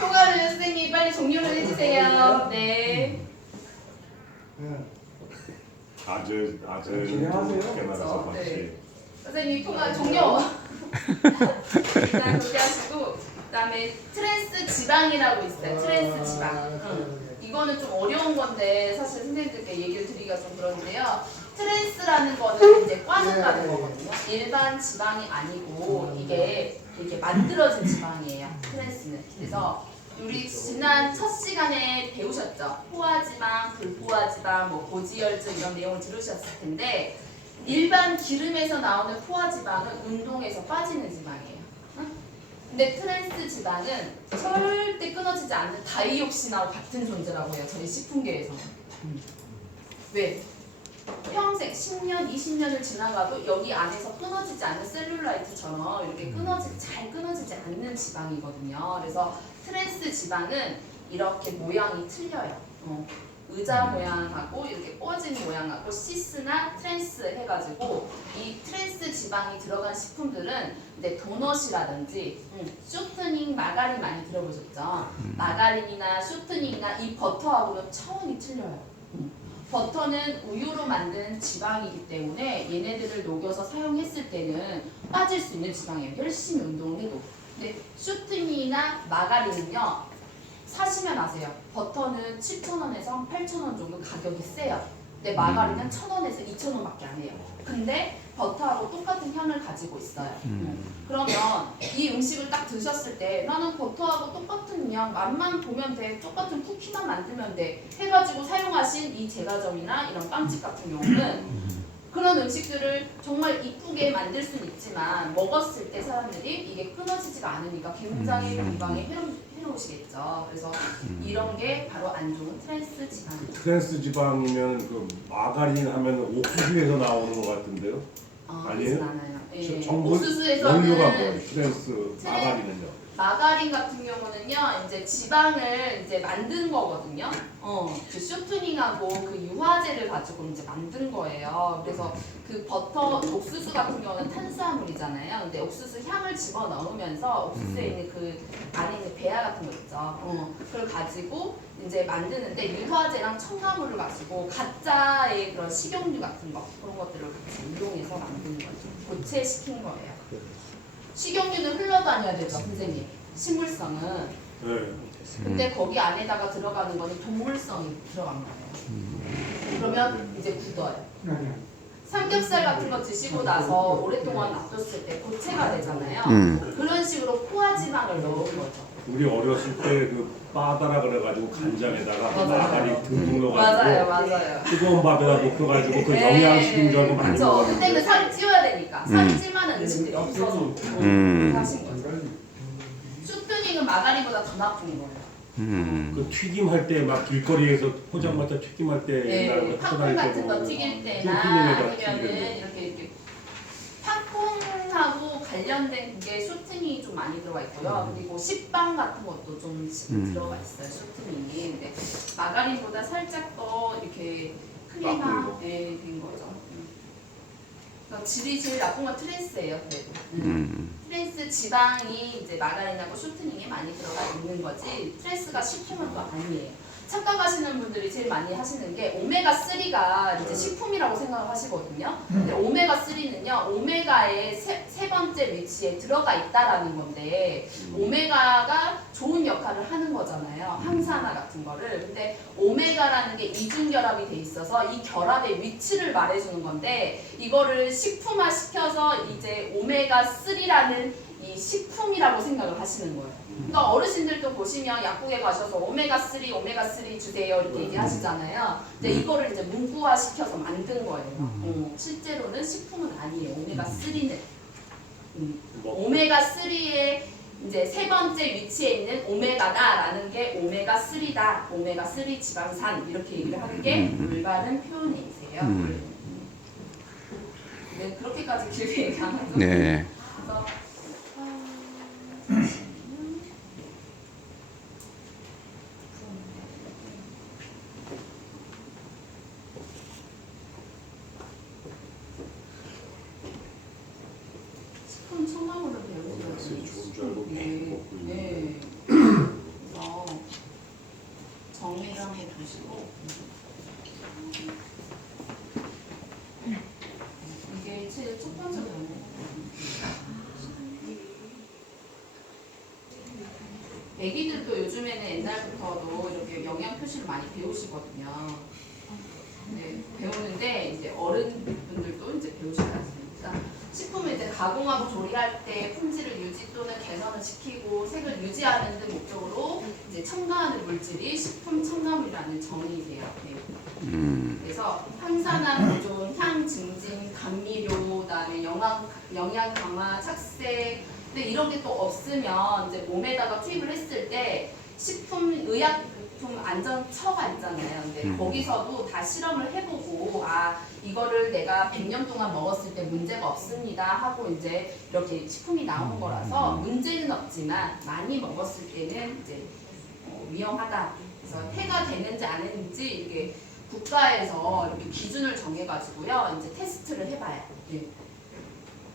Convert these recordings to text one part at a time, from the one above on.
통화를 선생님 빨리 종료를 해주세요. 네. 아주 진행하세요. 깨달아서 네. 같이. 선생님 통화 종료. 일단 그렇게 하시고 그다음에 트랜스 지방이라고 있어요. 트랜스 지방. 이거는 좀 어려운 건데 사실 선생님들께 얘기를 드리기가 좀 그런데요. 트랜스라는 거는 이제 꽈졌다는 거거든요. 일반 지방이 아니고 이게 이렇게 만들어진 지방이에요. 트랜스는. 그래서 우리 지난 첫 시간에 배우셨죠? 포화지방, 불포화지방, 뭐 고지혈증 이런 내용을 들으셨을 텐데 일반 기름에서 나오는 포화지방은 운동에서 빠지는 지방이에요. 근데 트랜스 지방은 절대 끊어지지 않는 다이옥신하고 같은 존재라고 해요. 저희 식품계에서는. 왜? 평생 10년, 20년을 지나가도 여기 안에서 끊어지지 않는 셀룰라이트처럼 이렇게 잘 끊어지지 않는 지방이거든요. 그래서 트랜스 지방은 이렇게 모양이 틀려요. 의자 모양하고 이렇게 뻗은 모양하고 시스나 트랜스 해가지고 이 트랜스 지방이 들어간 식품들은 이제 도넛이라든지 쇼트닝, 마가린 많이 들어보셨죠? 마가린이나 쇼트닝이나 이 버터하고는 차원이 틀려요. 버터는 우유로 만든 지방이기 때문에 얘네들을 녹여서 사용했을 때는 빠질 수 있는 지방이에요. 열심히 운동을 해도. 근데 쇼트닝이나 마가린은요. 사시면 아세요. 버터는 7,000원에서 8,000원 정도 가격이 세요. 근데 마가린은 1,000원에서 2,000원밖에 안 해요. 근데 버터하고 똑같은 향을 가지고 있어요. 그러면 이 음식을 딱 드셨을 때 나는 버터하고 똑같은 그냥 맛만 보면 돼. 똑같은 쿠키만 만들면 돼. 해가지고 사용하신 이 제과점이나 이런 빵집 같은 경우는 그런 음식들을 정말 이쁘게 만들 수는 있지만 먹었을 때 사람들이 이게 끊어지지가 않으니까 굉장히 건강에 해로우시겠죠. 그래서 이런 게 바로 안 좋은 트랜스 지방입니다. 트랜스 지방이면 그 마가린 하면 옥수수에서 나오는 것 같은데요? 아니에요? 그렇진 않아요. 예. 정부 옥수수에서는 원료가 뭐예요? 트랜스 마가린은요? 마가린 같은 경우는요, 이제 지방을 이제 만든 거거든요. 그 쇼트닝하고 그 유화제를 가지고 이제 만든 거예요. 그래서 그 버터, 옥수수 같은 경우는 탄수화물이잖아요. 근데 옥수수 향을 집어 넣으면서 옥수수에 있는 그 안에 있는 배아 같은 거 있죠. 그걸 가지고 이제 만드는데 유화제랑 첨가물을 가지고 가짜의 그런 식용유 같은 거 그런 것들을 같이 이용해서 만드는 거죠. 고체시킨 거예요. 식용유는 흘러다녀야 되죠, 선생님. 식물성은. 네. 근데 거기 안에다가 들어가는 거는 동물성이 들어간 거예요. 그러면 이제 굳어요. 삼겹살 같은 거 드시고 나서 오랫동안 놔뒀을 때 고체가 되잖아요. 그런 식으로 포화지방을 넣은 거죠. 우리 어렸을 때 그 빠다라 그래가지고 간장에다가 맞아요. 마가린 듬뿍 맞아요, 넣어가지고 맞아요. 뜨거운 밥에다 볶아가지고 그 네. 영양식인 줄 알고 많이 그쵸. 근데 그 먹었는데 살이 찌워야 되니까. 살이 찌만한 음식들이 없어서 하신 거죠. 쇼트닝은 마가린보다 더 나쁜 거예요. 그 튀김할 때 막 길거리에서 포장마차 튀김할 때 네, 팝콘 같은 거 튀길 때나 아니면은 이렇게 팝콘하고 관련된 게 쇼트닝이 좀 많이 들어가 있고요. 그리고 식빵 같은 것도 좀 들어가 있어요. 쇼트닝이. 근데 마가린보다 살짝 더 이렇게 크림화 된 거죠. 그러니까 질이 제일 나쁜 건 트랜스예요. 그래도. 트랜스 지방이 이제 마가린하고 쇼트닝에 많이 들어가 있는 거지 트랜스가 식품은 또 아니에요. 착각하시는 분들이 제일 많이 하시는 게 오메가3가 이제 식품이라고 생각을 하시거든요. 근데 오메가3는요, 오메가의 세 번째 위치에 들어가 있다라는 건데, 오메가가 좋은 역할을 하는 거잖아요. 항산화 같은 거를. 근데 오메가라는 게 이중결합이 돼 있어서 이 결합의 위치를 말해주는 건데, 이거를 식품화 시켜서 이제 오메가3라는 이 식품이라고 생각을 하시는 거예요. 그러니까 어르신들도 보시면 약국에 가셔서 오메가3 주세요 이렇게 얘기하시잖아요. 근데 이거를 이제 문구화 시켜서 만든 거예요. 실제로는 식품은 아니에요. 오메가3는. 오메가3의 이제 세 번째 위치에 있는 오메가다라는 게 오메가3다. 오메가3 지방산 이렇게 얘기를 하는 게 올바른 표현이세요. 네, 그렇게까지 길게 얘기 안 하죠. 네. 그래서 식품 첨가물을 배우는 좋은 줄 알고 네. 먹고 있는데 네. 두시고 이게 제일 첫 번째 방법. 애기들도 요즘에는 옛날부터도 이렇게 영양 표시를 많이 배우시거든요. 네, 배우는데 이제 어른분들도 이제 배우시지 않습니까? 식품을 이제 가공하고 조리할 때 품질을 유지 또는 개선을 시키고 색을 유지하는 등 목적으로 이제 첨가하는 물질이 식품 첨가물이라는 정의이세요. 네. 그래서 항산화 보존, 향 증진, 감미료, 그다음에 영양 강화, 착색. 근데 이런 게 또 없으면 이제 몸에다가 투입을 했을 때 식품의약품 안전처가 있잖아요. 근데 거기서도 다 실험을 해보고 이거를 내가 100년 동안 먹었을 때 문제가 없습니다 하고 이제 이렇게 식품이 나온 거라서 문제는 없지만 많이 먹었을 때는 이제 위험하다. 그래서 해가 되는지 안 되는지 이게 국가에서 이렇게 기준을 정해가지고요. 이제 테스트를 해봐요. 네.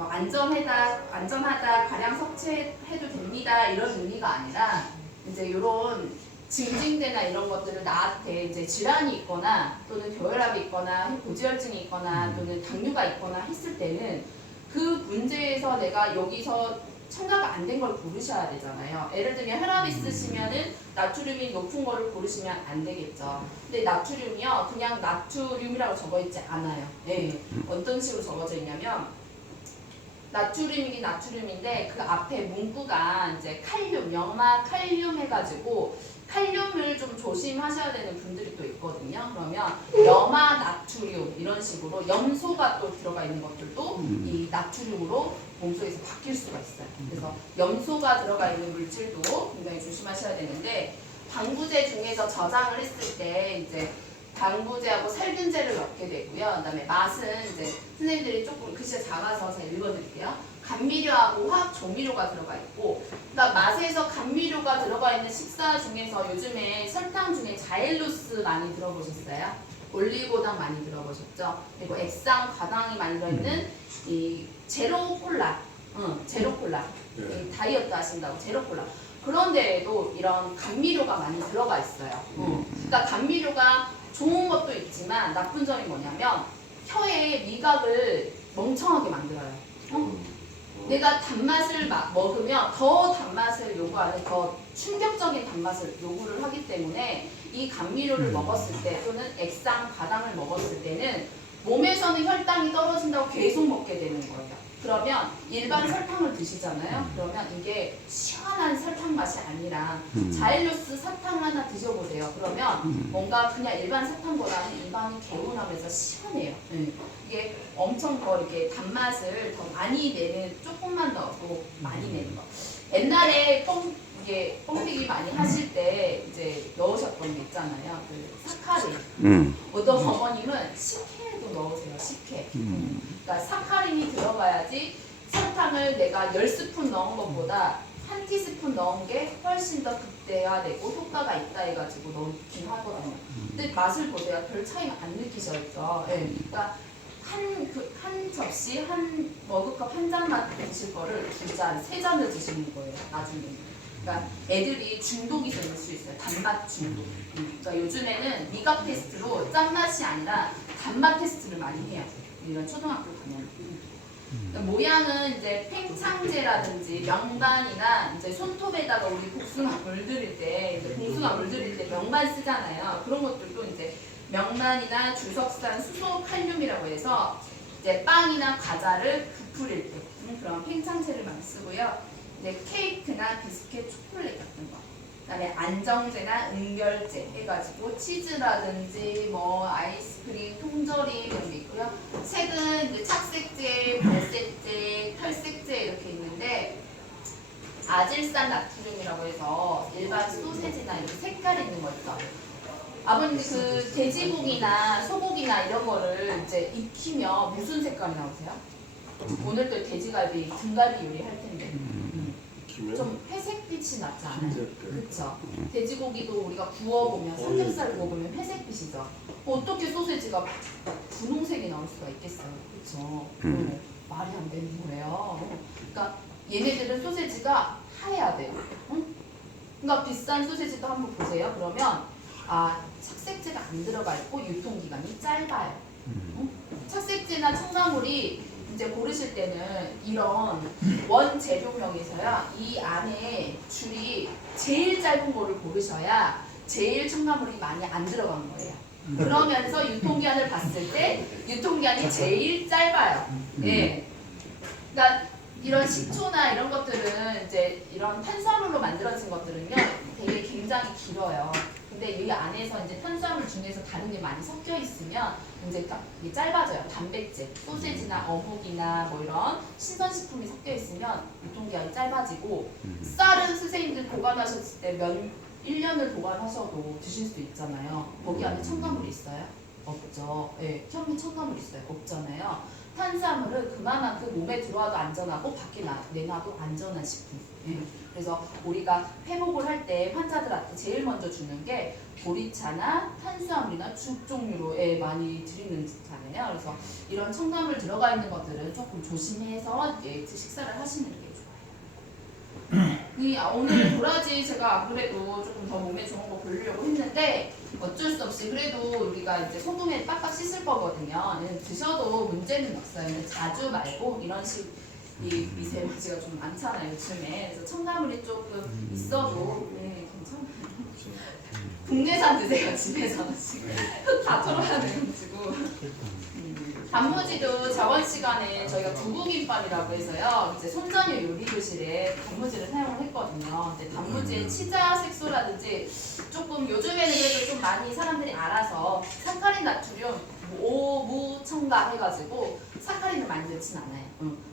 안전하다, 가량 섭취해도 됩니다 이런 의미가 아니라 이제 이런 징징대나 이런 것들을 나한테 이제 질환이 있거나 또는 고혈압이 있거나 고지혈증이 있거나 또는 당뇨가 있거나 했을 때는 그 문제에서 내가 여기서 첨가가 안 된 걸 고르셔야 되잖아요. 예를 들면 혈압 있으시면은 나트륨이 높은 거를 고르시면 안 되겠죠. 근데 나트륨이요 그냥 나트륨이라고 적어 있지 않아요. 네. 어떤 식으로 적어져 있냐면 나트륨이긴 나트륨인데 그 앞에 문구가 이제 칼륨, 염화 칼륨 해가지고 칼륨을 좀 조심하셔야 되는 분들이 또 있거든요. 그러면 염화 나트륨 이런 식으로 염소가 또 들어가 있는 것들도 이 나트륨으로 몸속에서 바뀔 수가 있어요. 그래서 염소가 들어가 있는 물질도 굉장히 조심하셔야 되는데 방부제 중에서 저장을 했을 때 이제 방부제하고 살균제를 넣게 되고요. 그다음에 맛은 이제 선생님들이 조금 글씨가 작아서 제가 읽어드릴게요. 감미료하고 화학 조미료가 들어가 있고, 그러니까 맛에서 감미료가 들어가 있는 식사 중에서 요즘에 설탕 중에 자일루스 많이 들어보셨어요? 올리고당 많이 들어보셨죠? 그리고 액상 과당이 많이 들어있는 이 제로 콜라, 제로 콜라, 이 다이어트 하신다고 제로 콜라. 그런 데에도 이런 감미료가 많이 들어가 있어요. 그러니까 감미료가 좋은 것도 있지만 나쁜 점이 뭐냐면 혀의 미각을 멍청하게 만들어요. 내가 단맛을 먹으면 더 단맛을 요구하는 더 충격적인 단맛을 요구를 하기 때문에 이 감미료를 먹었을 때 또는 액상 과당을 먹었을 때는 몸에서는 혈당이 떨어진다고 계속 먹게 되는 거예요. 그러면 일반 설탕을 드시잖아요. 그러면 이게 시원한 설탕 맛이 아니라 자일루스 사탕 하나 드셔보세요. 그러면 뭔가 그냥 일반 사탕보다는 입안이 개운하면서 시원해요. 이게 엄청 더 이렇게 단맛을 더 많이 내는, 조금만 넣고 많이 내는 거. 옛날에 이게 뻥튀기 많이 하실 때 이제 넣으셨던 게 있잖아요. 그 사카린. 어떤 어머님은 식혜도 넣으세요. 식혜. 그러니까 사카린이 들어가야지 설탕을 내가 10스푼 넣은 것보다 한 티스푼 넣은 게 훨씬 더 극대화되고 효과가 있다 해가지고 넣긴 하거든요. 근데 맛을 보세요. 별 차이가 안 느끼셨죠? 네. 그러니까 한 접시, 한 머그컵 한 잔만 드실 거를 2잔, 3잔을 드시는 거예요. 나중에. 그러니까 애들이 중독이 될 수 있어요. 단맛 중독. 그러니까 요즘에는 미각 테스트로 짠맛이 아니라 단맛 테스트를 많이 해요. 이런 초등학교 가면. 그러니까 모양은 이제 팽창제라든지 명반이나 이제 손톱에다가 우리 복숭아 물들일 때, 이제 복숭아 물들일 때 명반 쓰잖아요. 그런 것들도 이제 명반이나 주석산 수소 칼륨이라고 해서 이제 빵이나 과자를 부풀릴 때 그런 팽창제를 많이 쓰고요. 이제 케이크나 비스켓, 초콜릿 같은 거. 그다음에 안정제나 응결제 해가지고 치즈라든지 뭐 아이스크림, 통조림 이런 게 있고요. 색은 이제 착색제, 발색제, 탈색제 이렇게 있는데 아질산 나트륨이라고 해서 일반 소세지나 이렇게 색깔 있는 거 있죠. 아버님 그 돼지고기나 소고기나 이런 거를 이제 익히면 무슨 색깔이 나오세요? 오늘도 돼지갈비, 등갈비 요리할 텐데. 좀 회색빛이 낫지 않아요? 그렇죠. 돼지고기도 우리가 구워보면 삼겹살 구워보면 회색빛이죠. 어떻게 소세지가 분홍색이 나올 수가 있겠어요? 그렇죠. 말이 안 되는 거예요. 그러니까 얘네들은 소세지가 하얘야 돼요. 응? 그러니까 비싼 소세지도 한번 보세요. 그러면 착색제가 안 들어가 있고 유통기간이 짧아요. 착색제나 첨가물이 이제 고르실 때는 이런 원재료명에서야 이 안에 줄이 제일 짧은 거를 고르셔야 제일 첨가물이 많이 안 들어간 거예요. 그러면서 유통기한을 봤을 때 유통기한이 제일 짧아요. 예. 그러니까 이런 식초나 이런 것들은 이제 이런 탄수화물로 만들어진 것들은요 되게 굉장히 길어요. 근데 이 안에서 이제 탄수화물 중에서 다른 게 많이 섞여 있으면 이제 이게 짧아져요. 단백질, 소세지나 어묵이나 뭐 이런 신선식품이 섞여 있으면 유통기한이 짧아지고 쌀은 선생님들 보관하셨을 때 1년을 보관하셔도 드실 수 있잖아요. 거기 안에 첨가물이 있어요? 없죠. 예, 현미 첨가물 있어요? 없잖아요. 탄수화물은 그만큼 몸에 들어와도 안전하고 밖에 내놔도 안전한 식품. 예. 그래서 우리가 회복을 할 때 환자들한테 제일 먼저 주는 게 보리차나 탄수화물이나 죽 종류로 많이 드리는 잖아요. 그래서 이런 첨가물 들어가 있는 것들은 조금 조심해서 식사를 하시는 게 좋아요. 오늘 도라지 제가 안 그래도 조금 더 몸에 좋은 거 보려고 했는데 어쩔 수 없이 그래도 우리가 이제 소금에 빡빡 씻을 거거든요. 드셔도 문제는 없어요. 자주 말고 이런 이 미세먼지가 좀 많잖아요 요즘에. 그래서 첨가물이 조금 있어도 괜찮아요. 국내산 드세요 집에서는 지금 다 털어야 돼가지고. 단무지도 저번 시간에 저희가 두부김밥이라고 해서요 이제 손전유 요리교실에 단무지를 사용을 했거든요. 근데 단무지의 치자 색소라든지 조금 요즘에는 그래도 좀 많이 사람들이 알아서 사카린 나트륨 오무첨가 해가지고 사카린을 많이 넣진 않아요.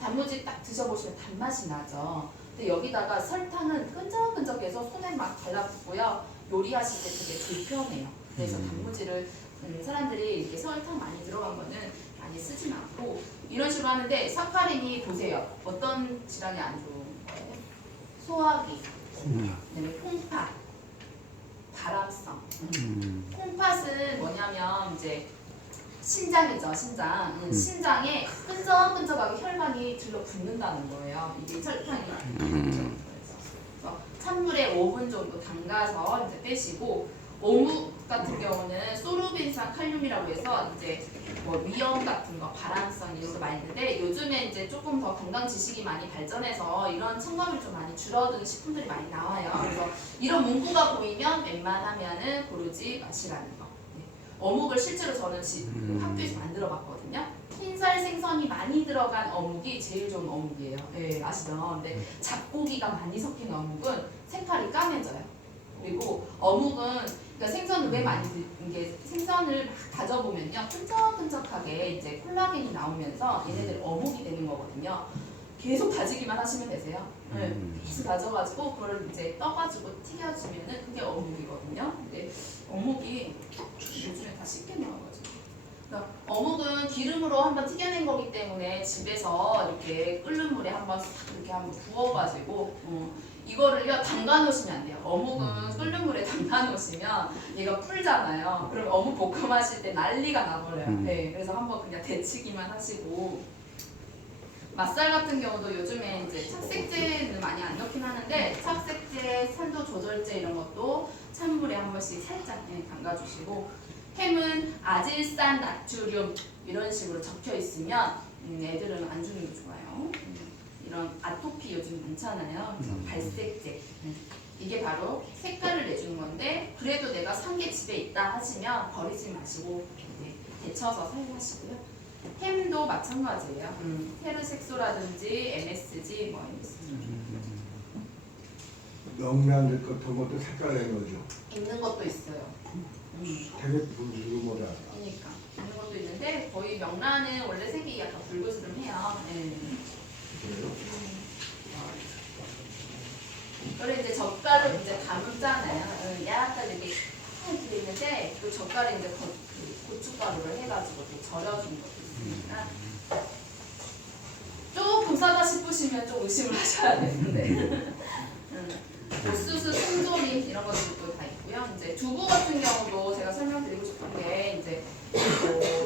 단무지 딱 드셔보시면 단맛이 나죠. 근데 여기다가 설탕은 끈적끈적해서 손에 막 달라붙고요. 요리하실 때 되게 불편해요. 그래서 단무지를 사람들이 이렇게 설탕 많이 들어간 거는 많이 쓰진 않고 이런 식으로 하는데 사카린이 보세요. 어떤 질환이 안 좋은 거예요? 소화기, 그다음에 콩팥, 발암성. 콩팥은 뭐냐면 이제 신장이죠, 신장. 신장에 끈적끈적하게 혈관이 들러붙는다는 거예요. 이게 설탕이 그래서 찬물에 5분 정도 담가서 이제 빼시고 어묵 같은 경우는 소르빈산 칼륨이라고 해서 이제 뭐 위염 같은 거, 발암성 이런 거 많이 있는데 요즘에 이제 조금 더 건강 지식이 많이 발전해서 이런 첨가물이 좀 많이 줄어든 식품들이 많이 나와요. 그래서 이런 문구가 보이면 웬만하면은 고르지 마시라는 거. 어묵을 실제로 저는 학교에서 만들어 봤거든요. 흰살 생선이 많이 들어간 어묵이 제일 좋은 어묵이에요. 네, 아시죠? 근데 잡고기가 많이 섞인 어묵은 색깔이 까매져요. 그리고 어묵은 그러니까 생선을 왜 많이 이게 생선을 막 다져보면요 끈적끈적하게 이제 콜라겐이 나오면서 얘네들이 어묵이 되는 거거든요. 계속 다지기만 하시면 되세요. 네, 계속 다져가지고 그걸 이제 떠가지고 튀겨주면은 그게 어묵이거든요. 근데 어묵이 요즘에 다 쉽게 나와가지고. 그러니까 어묵은 기름으로 한번 튀겨낸 거기 때문에 집에서 이렇게 끓는 물에 한번 싹 이렇게 한번 부어가지고 이거를요 담가 놓으시면 안 돼요. 어묵은 끓는 물에 담가 놓으시면 얘가 풀잖아요. 그럼 어묵 볶음 하실 때 난리가 나버려요. 네, 그래서 한번 그냥 데치기만 하시고. 맛살 같은 경우도 요즘에 이제 착색제는 많이 안 넣긴 하는데 착색제, 산도 조절제 이런 것도 찬물에 한 번씩 살짝 담가주시고 햄은 아질산 나트륨 이런 식으로 적혀 있으면 애들은 안 주는 게 좋아요. 이런 아토피 요즘 많잖아요. 그래서 발색제 이게 바로 색깔을 내주는 건데 그래도 내가 산 게 집에 있다 하시면 버리지 마시고 데쳐서 사용하시고요. 햄도 마찬가지예요. 테르색소라든지 MSG 뭐 명란 같은 것도 색깔 내는 거죠. 있는 것도 있어요. 되게 붉은거라. 그러니까 있는 것도 있는데 거의 명란은 원래 색이 약간 붉으스름해요. 그래요? 그걸 이제 젓갈을 이제 담잖아요. 약간 이렇게 이렇게 있는데 그 젓갈에 이제 고춧가루를 해가지고 절여준 것도 있으니까 조금 싸다 싶으시면 좀 의심을 하셔야 되는데 옥수수, 생조림 이런 것들도 다 있고요. 이제 두부 같은 경우도 제가 설명드리고 싶은 게 이제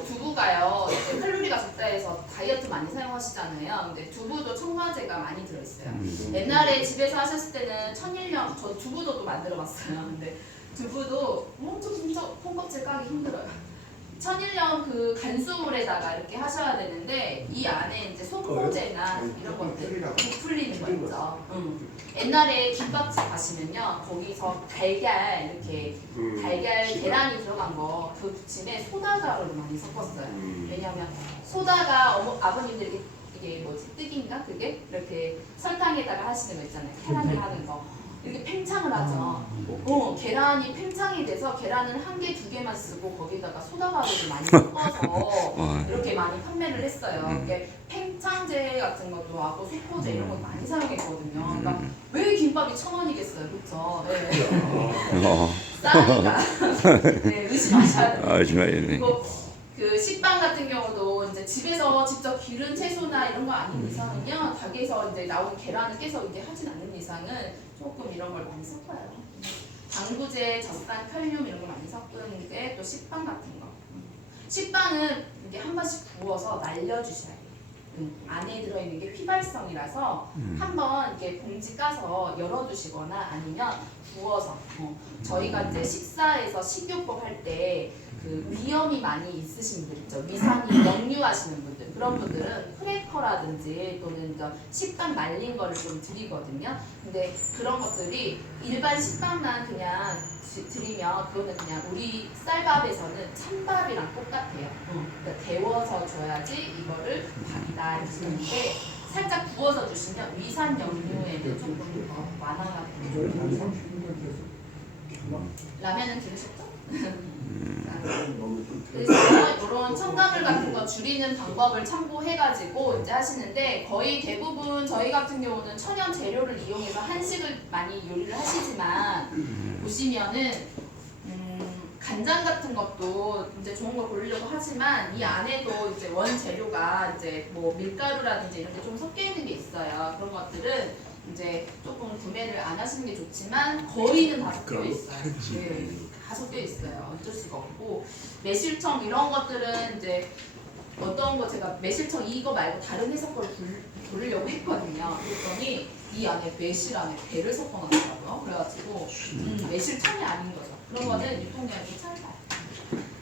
두부가요. 이제 칼로리가 적다 해서 다이어트 많이 사용하시잖아요. 근데 두부도 첨가제가 많이 들어있어요. 옛날에 집에서 하셨을 때는 천일염, 저 두부도 또 만들어봤어요. 근데 두부도 엄청 진짜 콩껍질 까기 힘들어요. 천일염 그 간수물에다가 이렇게 하셔야 되는데 이 안에 이제 소포제나 이런 것들 부풀리는 거 있죠. 옛날에 김밥집 가시면요 거기서 달걀 이렇게 달걀 계란이 들어간 거 그 부침에 소다가루를 많이 섞었어요. 왜냐하면 소다가 아버님들이 이게 뭐지 뜨기인가 그게 이렇게 설탕에다가 하시는 거 있잖아요. 캐러멜 하는 거. 이렇게 팽창을 하죠. 계란이 팽창이 돼서 계란을 한 개, 두 개만 쓰고 거기다가 소다가루를 많이 섞어서 이렇게 많이 판매를 했어요. 이게 팽창제 같은 것도 하고 소포제 이런 거 많이 사용했거든요. 그러니까 왜 김밥이 1,000원이겠어요, 그렇죠? 네. 싸니까 네, 의심하셔야 돼요. 그리고 그 식빵 같은 경우도 이제 집에서 직접 기른 채소나 이런 거 아닌 이상은요, 닭에서 이제 나온 계란을 깨서 이게 하진 않는 이상은 조금 이런 걸 많이 섞어요. 방부제, 젖산, 칼륨 이런 거 많이 섞은 게 또 식빵 같은 거. 식빵은 이게 한 번씩 구워서 말려주셔야 돼요. 안에 들어있는 게 휘발성이라서 한번 이렇게 봉지 까서 열어두시거나 아니면 구워서 저희가 이제 식사에서 식요법 할 때 그 위염이 많이 있으신 분들 있죠. 위산이 역류하시는 분들 그런 분들은 크래커라든지 또는 이제 식빵 말린 거를 좀 드리거든요. 근데 그런 것들이 일반 식빵만 그냥 드리면 그거는 그냥 우리 쌀밥에서는 찬밥이랑 똑같아요. 그러니까 데워서 줘야지 이거를 밥이다 이러시는데 살짝 구워서 주시면 위산 역류에는 조금 더 완화가 됩니다. 라면은 들으셨죠? 그래서 이런 첨가물 같은 거 줄이는 방법을 참고해가지고 이제 하시는데 거의 대부분 저희 같은 경우는 천연 재료를 이용해서 한식을 많이 요리를 하시지만 보시면은 간장 같은 것도 이제 좋은 걸 고르려고 하지만 이 안에도 이제 원 재료가 이제 뭐 밀가루라든지 이런 게 좀 섞여 있는 게 있어요. 그런 것들은 이제 조금 구매를 안 하시는 게 좋지만 거의는 다 섞여 있어요. 네, 다 섞여 있어요. 어쩔 수가 없고 매실청 이런 것들은 이제 어떤 거 제가 매실청 이거 말고 다른 해석거를 고르려고 했거든요. 그랬더니 이 안에 매실 안에 배를 섞어놨더라고요. 그래가지고 매실청이 아닌 거죠. 그런 거는 유통기한이 짧아요.